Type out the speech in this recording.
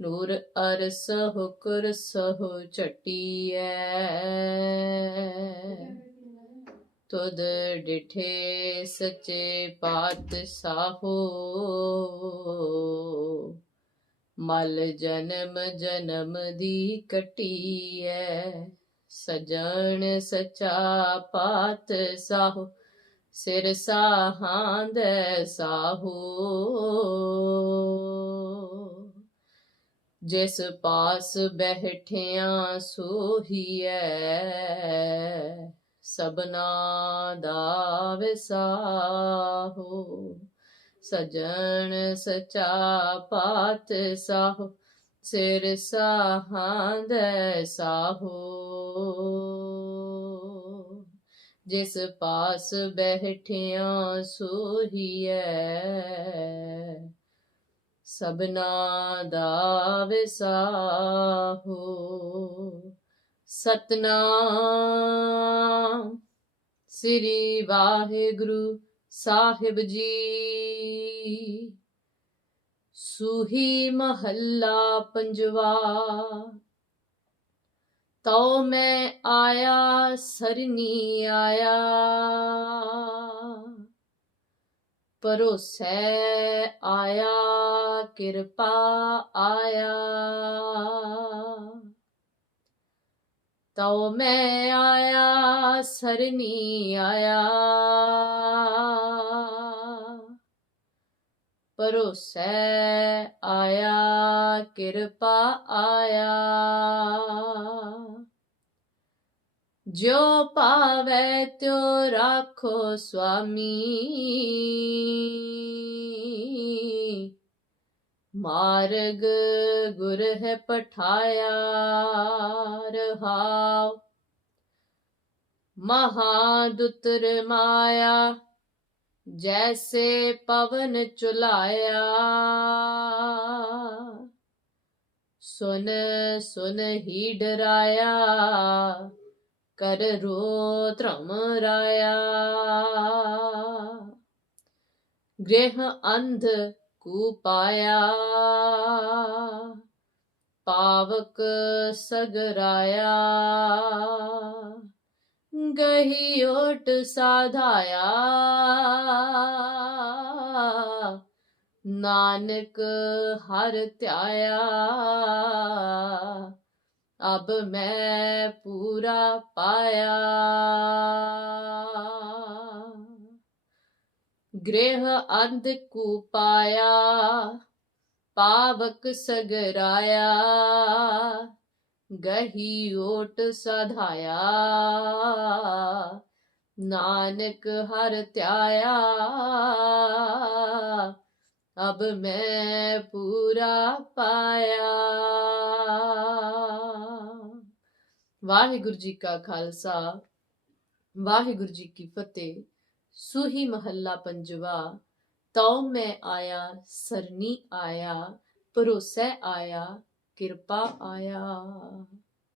ਨੂਰ ਅਰਸ ਹੁਕਰ ਸਹੁ ਚਟੀਐ ਤੁਧ ਡਿਠੇ ਸਚੇ ਪਾਤ ਸਾਹੋ ਮਲ ਜਨਮ ਜਨਮ ਦੀ ਕਟੀਐ। ਸਜਣ ਸਚਾ ਪਾਤ ਸਾਹੋ ਸਿਰ ਦੇ ਸਾਹੋ। ਜਿਸ ਪਾਸ ਬਹਿਠਿਆਂ ਸੋਹੀਐ ਸਬਨਾ ਦਾ ਵਿਸਾਹੋ। ਸਜਣ ਸਚਾ ਪਾਤ ਸਾਹੋ ਸਿਰ ਸਾਹਾਂਦ ਸਾਹੋ। ਜਿਸ ਪਾਸ ਬਹਿਠਿਆਂ ਸੋਹੀਐ ਸਬਨਾ ਦਾ ਵਿਸਾਹੋ, ਸਤਨਾਮ। ਸ੍ਰੀ ਵਾਹਿਗੁਰੂ ਸਾਹਿਬ ਜੀ। ਸੁਹੀ ਮਹੱਲਾ ਪੰਜਵਾ, ਤਉ ਮੈਂ ਆਇਆ ਸਰਨੀ ਆਇਆ। ਪਰੋਸੈ ਆਇਆ ਕਿਰਪਾ ਆਇਆ। ਤਉ ਮੈਂ ਆਇਆ ਸਰਨੀ ਆਇਆ। ਪਰੋਸੈ ਆਇਆ ਕਿਰਪਾ ਆਇਆ। ਜੋ ਪਾਵੈ ਤਿਉ ਰਾਖੋ ਸੁਆਮੀ। ਮਾਰਗ ਗੁਰ ਹੈ ਪਠਾਇਆ, ਰਹਾਉ। ਮਹਾਦੁਤਰ ਮਾਇਆ, ਜੈਸੇ ਪਵਨ ਚੁਲਾਇਆ। ਸੁਨ ਸੁਨ ਹੀ ਡਰਾਇਆ ਕਰ ਰੋ ਧਰਮ ਰਾਇਆ ਗ੍ਰਹਿ ਅੰਧ ਕੂ ਪਾਇਆ ਪਾਵਕ ਸਗਰਾਇਆ ਗਹੀ ਓਟ ਸਾਧਾਇਆ ਨਾਨਕ ਹਰ ਧਿਆਇਆ ਅਬ ਮੈਂ ਪੂਰਾ ਪਾਇਆ। ਗ੍ਰਹਿ ਅੰਧ ਕੂ ਪਾਇਆ, ਪਾਵਕ ਸਗਰਾਇਆ, ਗਹੀ ਓਟ ਸਧਾਇਆ। ਨਾਨਕ ਹਰ ਧਿਆਇਆ, ਅਬ ਮੈਂ ਪੂਰਾ ਪਾਇਆ। ਵਾਹਿਗੁਰੂ ਜੀ ਕਾ ਖਾਲਸਾ, ਵਾਹਿਗੁਰੂ ਜੀ ਕੀ ਫਤਿਹ। ਸੂਹੀ ਮਹੱਲਾ ਪੰਜਵਾ, ਤਉ ਮੈਂ ਆਇਆ, ਸਰਨੀ ਆਇਆ, ਭਰੋਸੈ ਆਇਆ, ਕਿਰਪਾ ਆਇਆ।